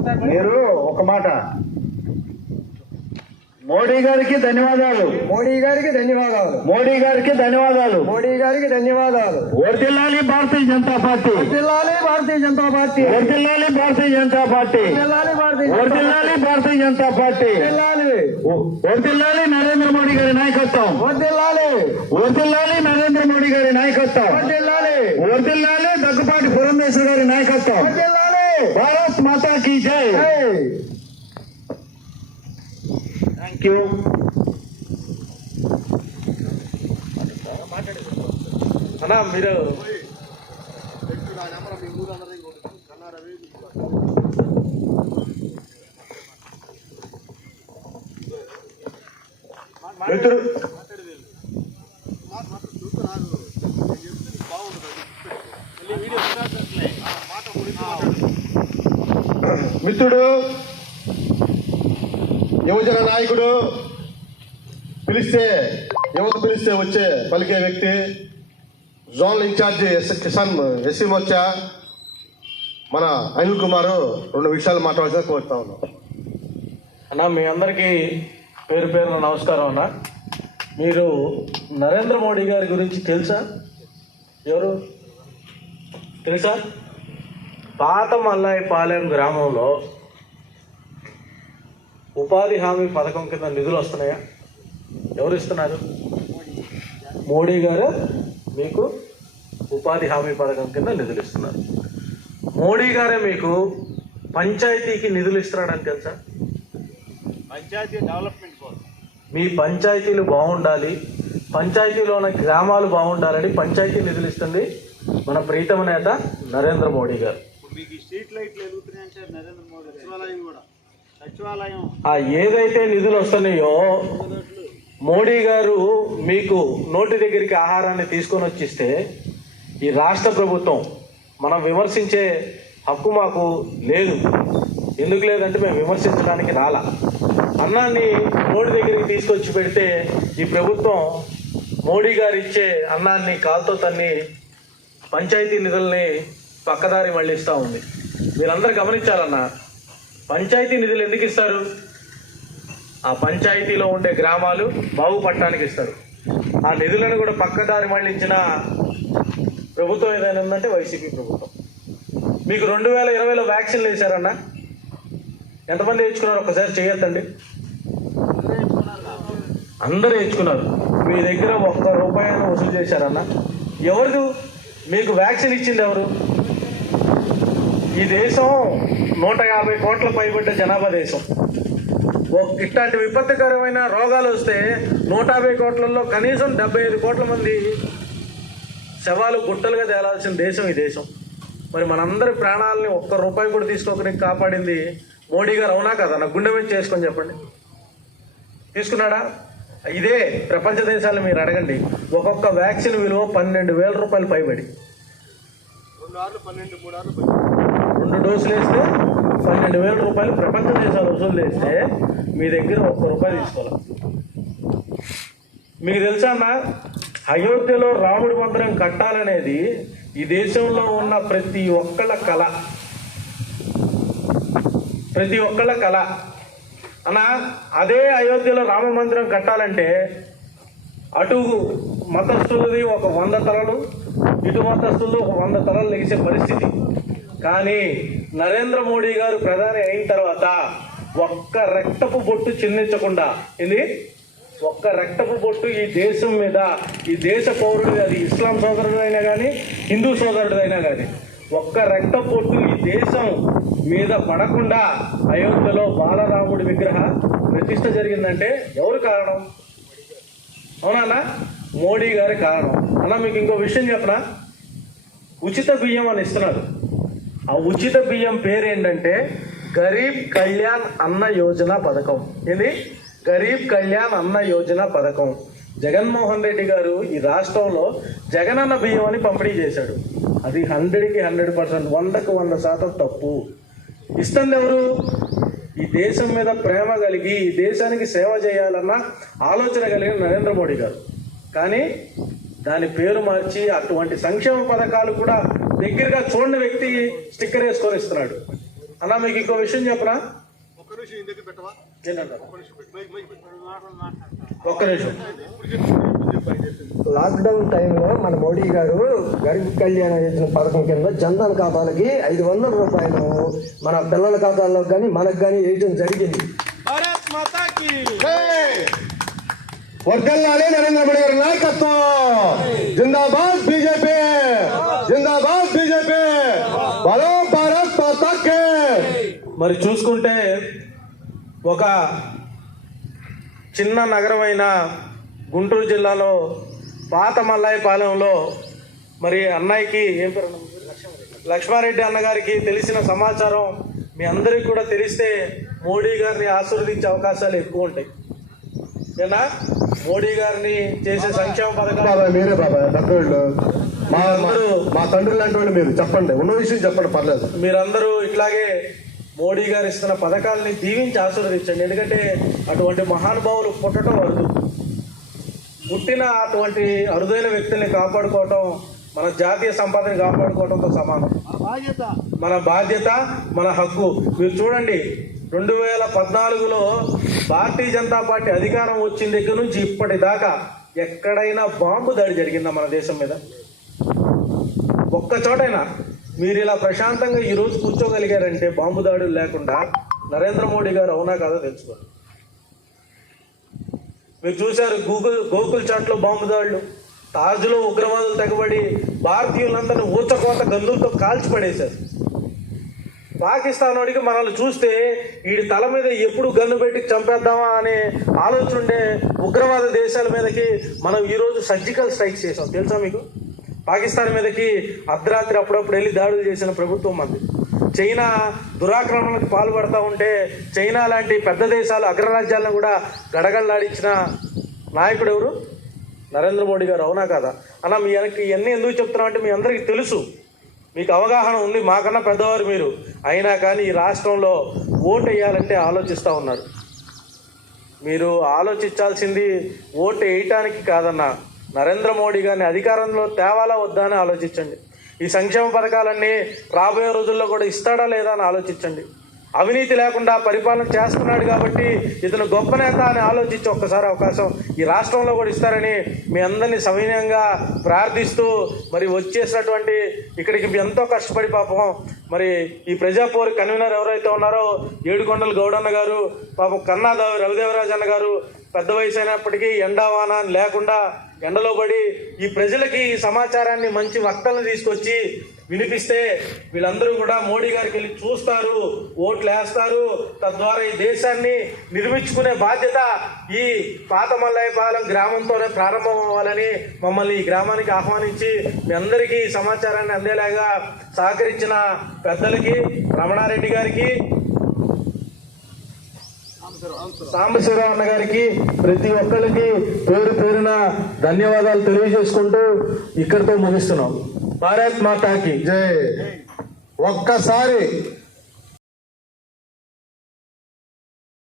మీరు ఒక మాట. మోడీ గారికి ధన్యవాదాలు. మోడీ గారికి ధన్యవాదాలు. మోడీ గారికి ధన్యవాదాలు. మోడీ గారికి ధన్యవాదాలు. వర్దిల్లాలి భారతీయ జనతా పార్టీ. జిల్లాలే భారతీయ జనతా పార్టీ. వర్దిల్లాలి భారతీయ జనతా పార్టీ. వర్దిల్లాలి భారతీయ జనతా పార్టీ. వర్దిల్లాలి నరేంద్ర మోడీ గారి నాయకత్వం. వర్దిల్లాలి వర్దిల్లాలి నరేంద్ర మోడీ గారి నాయకత్వం. వర్దిల్లాలి వర్దిల్లాలి దగ్గుపాటి పురంధేశ్వర గారి నాయకత్వం. వర్దిల్లాలి భారత్ మాతా కీ జై. థ్యాంక్ యూ అన్నా మీరు మిత్రుడు మిత్రుడు యువజన నాయకుడు పిలిస్తే యువత పిలిస్తే వచ్చే పలికే వ్యక్తి zonal in charge S Kisan SC Morcha మన అనిల్ కుమార్ రెండు విషయాలు మాట్లాడాల్సిన కోరుతా ఉన్నాం. అన్న మీ అందరికీ పేరు పేరున నమస్కారం అన్న. మీరు నరేంద్ర మోడీ గారి గురించి తెలుసా? ఎవరు? తెలుసా? పాత మల్లాయిపాలెం గ్రామంలో ఉపాధి హామీ పథకం కింద నిధులు వస్తున్నాయా? ఎవరు ఇస్తున్నారు? మోడీ గారు మీకు ఉపాధి హామీ పథకం కింద నిధులు ఇస్తున్నారు. మోడీ గారే మీకు పంచాయతీకి నిధులు ఇస్తున్నాడని తెలుసా? పంచాయతీ డెవలప్మెంట్ కోసం. మీ పంచాయతీలు బాగుండాలి పంచాయతీలో ఉన్న గ్రామాలు బాగుండాలని పంచాయతీ నిధులు ఇస్తుంది మన ప్రీతమ నేత నరేంద్ర మోడీ గారు. మీకు ఈ స్ట్రీట్ లైట్లు ఎదుగుతున్నాయి అంటే నరేంద్ర మోడీ సచివాలయం కూడా. సచివాలయం. ఆ ఏదైతే నిధులు వస్తున్నాయో మోడీ గారు మీకు నోటి దగ్గరికి ఆహారాన్ని తీసుకొని వచ్చిస్తే ఈ రాష్ట్ర ప్రభుత్వం మనం విమర్శించే హక్కు మాకు లేదు. ఎందుకు లేదంటే మేము విమర్శించడానికి రాలా. అన్నాన్ని నోటి దగ్గరికి తీసుకొచ్చి పెడితే ఈ ప్రభుత్వం మోడీ గారు ఇచ్చే అన్నాన్ని కాలుతో తన్ని పంచాయతీ నిధుల్ని పక్కదారి మళ్ళిస్తూ ఉంది. మీరందరూ గమనించాలన్నా పంచాయతీ నిధులు ఎందుకు ఇస్తారు? ఆ పంచాయతీలో ఉండే గ్రామాలు బాగుపడటానికి ఇస్తారు. ఆ నిధులను కూడా పక్కదారి మళ్ళించిన ప్రభుత్వం ఏదైనా ఉందంటే వైసీపీ ప్రభుత్వం. మీకు రెండు వేల ఇరవైలో వ్యాక్సిన్లు వేశారన్న? ఎంతమంది వేయించుకున్నారు? ఒకసారి చేయొద్దండి అందరూ వేయించుకున్నారు. మీ దగ్గర ఒక్క రూపాయలు వసూలు చేశారన్న? ఎవరు మీకు వ్యాక్సిన్ ఇచ్చింది ఎవరు? ఈ దేశం నూట యాభై కోట్ల పైబడ్డ జనాభా దేశం. ఒక- ఇట్లాంటి విపత్తుకరమైన రోగాలు వస్తే నూట యాభై కోట్లలో కనీసం డెబ్బై ఐదు కోట్ల మంది శవాలు గుట్టలుగా తేలాల్సిన దేశం ఈ దేశం. మరి మనందరి ప్రాణాలని ఒక్క రూపాయి కూడా తీసుకోకరికి కాపాడింది మోడీ గారు అవునా కదా? నా గుండె మీద చేసుకొని చెప్పండి. తీసుకున్నాడా? ఇదే ప్రపంచ దేశాలు మీరు అడగండి. ఒక్కొక్క వ్యాక్సిన్ విలువ పన్నెండు వేల రూపాయలు పైబడి. రెండు ఆరు పన్నెండు మూడు ఆరు డోసులు వేస్తే పన్నెండు వేల రూపాయలు ప్రపంచ దేశాలు వసూలు చేస్తే మీ దగ్గర ఒక్క రూపాయి తీసుకోవాలి? మీకు తెలుసా అన్న? అయోధ్యలో రాముడి మందిరం కట్టాలనేది ఈ దేశంలో ఉన్న ప్రతి ఒక్కళ్ళ కళ. ప్రతి ఒక్కళ్ళ కళ. అన్న అదే అయోధ్యలో రామ మందిరం కట్టాలంటే అటు మతస్థులది ఒక వంద తలలు ఇటు మతస్థులు ఒక వంద తలలు లెగిసే పరిస్థితి. కానీ నరేంద్ర మోడీ గారు ప్రధాని అయిన తర్వాత ఒక్క రక్తపు బొట్టు చిందించకుండా ఇది ఒక్క రక్తపు బొట్టు ఈ దేశం మీద ఈ దేశ పౌరుడు అది ఇస్లాం సోదరుడైనా కానీ హిందూ సోదరుడైనా కానీ ఒక్క రక్త పొట్టు ఈ దేశం మీద పడకుండా అయోధ్యలో బాలరాముడి విగ్రహ ప్రతిష్ట జరిగిందంటే ఎవరు కారణం? అవునా మోడీ గారి కారణం. అన్న మీకు ఇంకో విషయం చెప్పనా? ఉచిత బియ్యం అని ఇస్తున్నారు. ఆ ఉచిత బియ్యం పేరు ఏంటంటే గరీబ్ కళ్యాణ్ అన్న యోజన పథకం. ఇది గరీబ్ కళ్యాణ్ అన్న యోజన పథకం. జగన్మోహన్ రెడ్డి గారు ఈ రాష్ట్రంలో జగనన్న బియ్యం అని పంపిణీ చేశాడు. అది హండ్రెడ్కి హండ్రెడ్ పర్సెంట్ వందకు వంద శాతం తప్పు. ఇస్తుంది ఎవరు? ఈ దేశం మీద ప్రేమ కలిగి ఈ దేశానికి సేవ చేయాలన్న ఆలోచన కలిగిన నరేంద్ర మోడీ గారు. కానీ దాని పేరు మార్చి అటువంటి సంక్షేమ పథకాలు కూడా దగ్గరగా చూడని వ్యక్తి స్టిక్కర్ వేసుకొని ఇస్తున్నాడు. అన్న మీకు ఇంకో విషయం చెప్పనా? ఒక్క నిమిషం. లాక్డౌన్ టైంలో మన మోడీ గారు గరీబ్ కళ్యాణ యోజన పథకం కింద జన్ధన్ ఖాతాలకి ఐదు వందల రూపాయలు మన పిల్లల ఖాతాల్లో కానీ మనకు కానీ వేయడం జరిగింది. భారత్ మాతాకి. జై! వర్ధిల్లాలి నరేంద్ర మోడీ గారి నాయకత్వం. జిందాబాద్ బీజేపీ జిందాబాద్ బీజేపీ బలో భారత్ మాతాకే మరి చూసుకుంటే ఒక చిన్న నగరమైన గుంటూరు జిల్లాలో పాత మల్లాయపాలెంలో మరి అన్నయ్యకి ఏం పేరు? లక్ష్మారెడ్డి అన్నగారికి తెలిసిన సమాచారం మీ అందరికీ కూడా తెలిస్తే మోడీ గారిని ఆశీర్వదించే అవకాశాలు ఎక్కువ ఉంటాయి. ఏనా? మోడీ గారిని చేసే సంక్షేమ పథకాలు మీరే మా తండ్రి లాంటి వాళ్ళు మీరు చెప్పండి. ఉన్న విషయం చెప్పండి పర్లేదు. మీరందరూ ఇట్లాగే మోడీ గారు ఇస్తున్న పథకాలని దీవించి ఆశీర్వదించండి ఎందుకంటే అటువంటి మహానుభావులు పుట్టడం అరుదు పుట్టిన అటువంటి అరుదైన వ్యక్తుల్ని కాపాడుకోవటం మన జాతీయ సంపదని కాపాడుకోవడంతో సమానం. బాధ్యత. మన బాధ్యత మన హక్కు. మీరు చూడండి రెండు వేల పద్నాలుగులో భారతీయ జనతా పార్టీ అధికారం వచ్చిన దగ్గర నుంచి ఇప్పటిదాకా ఎక్కడైనా బాంబు దాడి జరిగిందా మన దేశం మీద? ఒక్క చోటైనా. మీరు ఇలా ప్రశాంతంగా ఈరోజు కూర్చోగలిగారంటే బాంబు దాడులు లేకుండా నరేంద్ర మోడీ గారు అవునా కాదో తెలుసుకోండి. మీరు చూశారు గూగుల్ గోకుల్ చాట్లో బాంబు దాడులు. తాజ్లో ఉగ్రవాదులు తెగబడి భారతీయులందరినీ ఊచకోత గందులతో కాల్చిపడేశారు పాకిస్తాన్ వాడికి మనల్ని చూస్తే వీడి తల మీద ఎప్పుడు గన్ను పెట్టి చంపేద్దామా అనే ఆలోచన ఉండే ఉగ్రవాద దేశాల మీదకి మనం ఈరోజు సర్జికల్ స్ట్రైక్ చేసాం తెలుసా మీకు? పాకిస్తాన్ మీదకి అర్ధరాత్రి అప్పుడప్పుడు వెళ్ళి దాడులు చేసిన ప్రభుత్వం మంది చైనా దురాక్రమణకు పాల్పడతా ఉంటే చైనా లాంటి పెద్ద దేశాలు అగ్రరాజ్యాలను కూడా గడగడలాడించిన నాయకుడు ఎవరు? నరేంద్ర మోడీ గారు అవునా కదా? అన్న మీ వెనక్కి ఇవన్నీ ఎందుకు చెప్తున్నామంటే మీ అందరికీ తెలుసు. మీకు అవగాహన ఉంది మాకన్నా పెద్దవారు మీరు. అయినా కానీ ఈ రాష్ట్రంలో ఓటు వేయాలంటే ఆలోచిస్తూ ఉన్నారు. మీరు ఆలోచించాల్సింది ఓటు వేయటానికి కాదన్నా నరేంద్ర మోడీ గారిని అధికారంలో తేవాలా వద్దా అని ఆలోచించండి. ఈ సంక్షేమ పథకాలన్నీ రాబోయే రోజుల్లో కూడా ఇస్తాడా లేదా అని ఆలోచించండి. అవినీతి లేకుండా పరిపాలన చేస్తున్నాడు కాబట్టి ఇతను గొప్ప నేత అని ఆలోచించి ఒక్కసారి అవకాశం ఈ రాష్ట్రంలో కూడా ఇస్తారని మీ అందరినీ సవినయంగా ప్రార్థిస్తూ మరి వచ్చేసినటువంటి ఇక్కడికి ఎంతో కష్టపడి పాపం మరి ఈ ప్రజాపోరు కన్వీనర్ ఎవరైతే ఉన్నారో ఏడుకొండల గౌడన్న గారు పాపం కన్నాదావి రవిదేవరాజన్న గారు పెద్ద వయసు అయినప్పటికీ ఎండావాన లేకుండా ఎండలో పడి ఈ ప్రజలకి ఈ సమాచారాన్ని మంచి వక్తలను తీసుకొచ్చి వినిపిస్తే వీళ్ళందరూ కూడా మోడీ గారికి వెళ్ళి చూస్తారు ఓట్లు వేస్తారు. తద్వారా ఈ దేశాన్ని నిర్మించుకునే బాధ్యత ఈ పాత మల్లాయపాలెం గ్రామంతోనే ప్రారంభం అవ్వాలని మమ్మల్ని ఈ గ్రామానికి ఆహ్వానించి మీ అందరికీ ఈ సమాచారాన్ని అందేలాగా సహకరించిన పెద్దలకి రమణారెడ్డి గారికి సాంబశివరావు అన్న గారికి ప్రతి ఒక్కరికి పేరు పేరున ధన్యవాదాలు తెలియజేసుకుంటూ ఇక్కడితో ముగిస్తున్నాం. భారత్ మాతాకి జై ఒక్కసారి